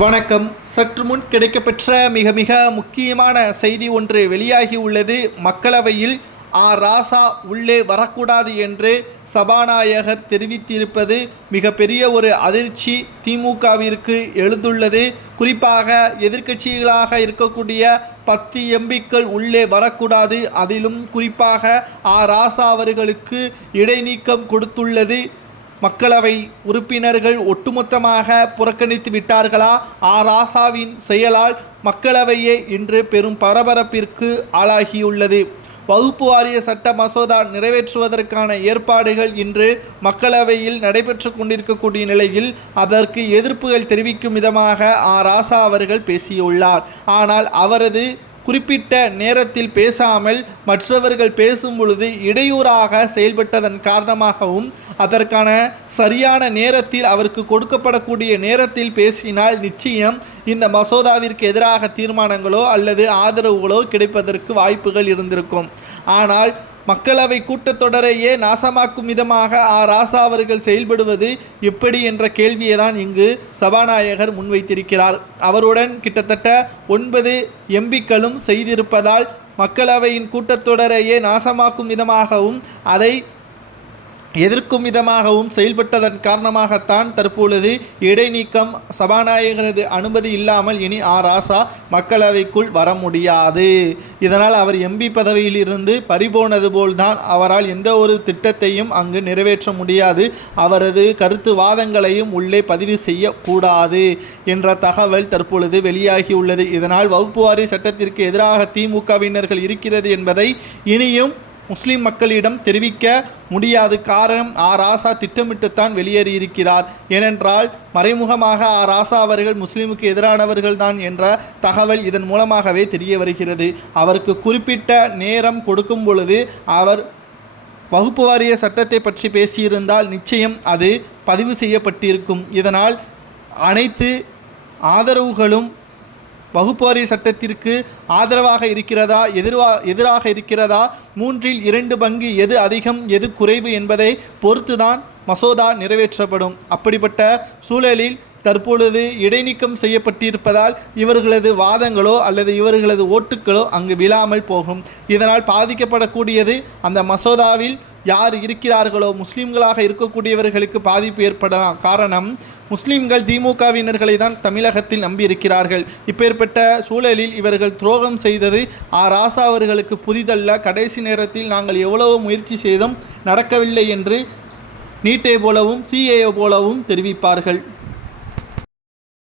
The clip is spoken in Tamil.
வணக்கம். சற்று முன் கிடைக்கப்பெற்ற மிக மிக முக்கியமான செய்தி ஒன்று வெளியாகி உள்ளது. மக்களவையில் ராசா உள்ளே வரக்கூடாது என்று சபாநாயகர் தெரிவித்திருப்பது மிகப்பெரிய ஒரு அதிர்ச்சி திமுகவிற்கு எழுந்துள்ளது. குறிப்பாக எதிர்க்கட்சிகளாக இருக்கக்கூடிய 10 எம்பிக்கள் உள்ளே வரக்கூடாது. அதிலும் குறிப்பாக ராசா அவர்களுக்கு இடைநீக்கம் கொடுத்துள்ளது. மக்களவை உறுப்பினர்கள் ஒட்டுமொத்தமாக புறக்கணித்து விட்டார்களா? ராசாவின் செயலால் மக்களவையே இன்று பெரும் பரபரப்பிற்கு ஆளாகியுள்ளது. வகுப்பு வாரிய சட்ட மசோதா நிறைவேற்றுவதற்கான ஏற்பாடுகள் இன்று மக்களவையில் நடைபெற்று கொண்டிருக்கக்கூடிய நிலையில் அதற்கு எதிர்ப்புகள் தெரிவிக்கும் விதமாக ராசா அவர்கள் பேசியுள்ளார். ஆனால் அவரது குறிப்பிட்ட நேரத்தில் பேசாமல் மற்றவர்கள் பேசும் பொழுது இடையூறாக செயல்பட்டதன் காரணமாகவும் அதற்கான சரியான நேரத்தில் அவருக்கு கொடுக்கப்படக்கூடிய நேரத்தில் பேசினால் நிச்சயம் இந்த மசோதாவிற்கு எதிராக தீர்மானங்களோ அல்லது ஆதரவுகளோ கிடைப்பதற்கு வாய்ப்புகள் இருந்திருக்கும். ஆனால் மக்களவை கூட்டத்தொடரையே நாசமாக்கும் விதமாக ராசா அவர்கள் செயல்படுவது எப்படி என்ற கேள்வியை தான் இங்கு சபாநாயகர் முன்வைத்திருக்கிறார். அவருடன் கிட்டத்தட்ட 9 எம்பிக்களும் செய்திருப்பதால் மக்களவையின் கூட்டத்தொடரையே நாசமாக்கும் விதமாகவும் அதை எதிர்க்கும் விதமாகவும் செயல்பட்டதன் காரணமாகத்தான் தற்பொழுது இடைநீக்கம் சபாநாயகரது அனுமதி இல்லாமல் இனி ராசா மக்களவைக்குள் வர முடியாது. இதனால் அவர் எம்பி பதவியிலிருந்து பறிபோனது போல்தான். அவரால் எந்த ஒரு திட்டத்தையும் அங்கு நிறைவேற்ற முடியாது. அவரது கருத்து வாதங்களையும் உள்ளே பதிவு செய்யக்கூடாது என்ற தகவல் தற்பொழுது வெளியாகியுள்ளது. இதனால் வகுப்பு வாரிய சட்டத்திற்கு எதிராக திமுகவினர்கள் இருக்கிறது என்பதை இனியும் முஸ்லிம் மக்களிடம் தெரிவிக்க முடியாது. காரணம் ராசா திட்டமிட்டுத்தான் வெளியேறியிருக்கிறார். ஏனென்றால் மறைமுகமாக ராசா அவர்கள் முஸ்லீமுக்கு எதிரானவர்கள் தான் என்ற தகவல் இதன் மூலமாகவே தெரிய வருகிறது. அவருக்கு குறிப்பிட்ட நேரம் கொடுக்கும் பொழுது அவர் வகுப்பு வாரிய சட்டத்தை பற்றி பேசியிருந்தால் நிச்சயம் அது பதிவு செய்யப்பட்டிருக்கும். இதனால் அனைத்து ஆதரவுகளும் வகுப்பு வாரிய சட்டத்திற்கு ஆதரவாக இருக்கிறதா, எதிராக இருக்கிறதா, 3/2 பங்கு எது அதிகம் எது குறைவு என்பதை பொறுத்துதான் மசோதா நிறைவேற்றப்படும். அப்படிப்பட்ட சூழலில் தற்பொழுது இடைநீக்கம் செய்யப்பட்டிருப்பதால் இவர்களது வாதங்களோ அல்லது இவர்களது ஓட்டுக்களோ அங்கு விழாமல் போகும். இதனால் பாதிக்கப்படக்கூடியது அந்த மசோதாவில் யார் இருக்கிறார்களோ முஸ்லீம்களாக இருக்கக்கூடியவர்களுக்கு பாதிப்பு ஏற்படலாம். காரணம், முஸ்லீம்கள் திமுகவினர்களை தான் தமிழகத்தில் நம்பியிருக்கிறார்கள். இப்பேற்பட்ட சூழலில் இவர்கள் துரோகம் செய்தது ராசா அவர்களுக்கு புதிதல்ல. கடைசி நேரத்தில் நாங்கள் எவ்வளவு முயற்சி செய்தும் நடக்கவில்லை என்று நீட்டை போலவும் சிஏஏ போலவும் தெரிவிப்பார்கள்.